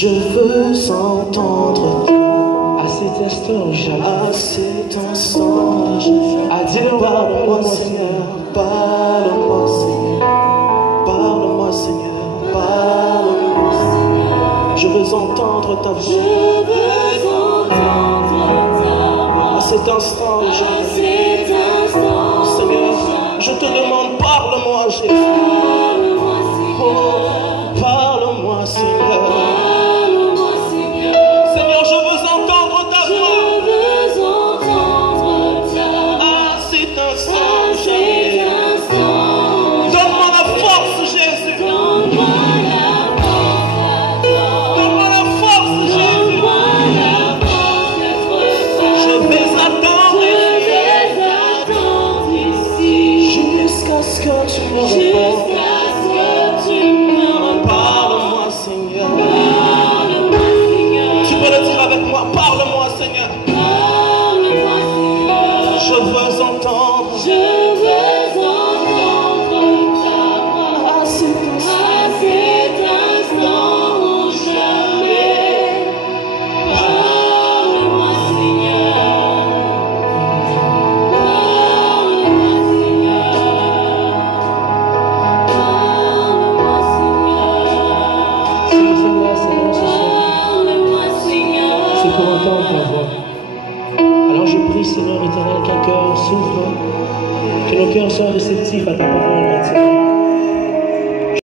Je veux entendre à cet instant, à cet instant, parle-moi Seigneur, parle-moi Seigneur, parle-moi Seigneur, parle-moi Seigneur. Je veux entendre ta voix. À cet instant, Seigneur, je te demande, parle-moi Jésus. Oh, parle-moi Seigneur. Seigneur, je veux entendre ta voix. À cet instant, donne-moi la force Jésus. Donne-moi la force Jésus. Je vais attendre ici jusqu'à ce que tu me répondes. Parle-moi Seigneur. Tu peux le dire avec moi. Parle-moi Seigneur. Je veux entendre. À cet instant ou jamais. Parle-moi Seigneur. C'est pour entendre ta voix. Alors je prie, Seigneur éternel, qu'un cœur s'ouvre, que nos cœurs soient réceptifs à ta parole, Éternel.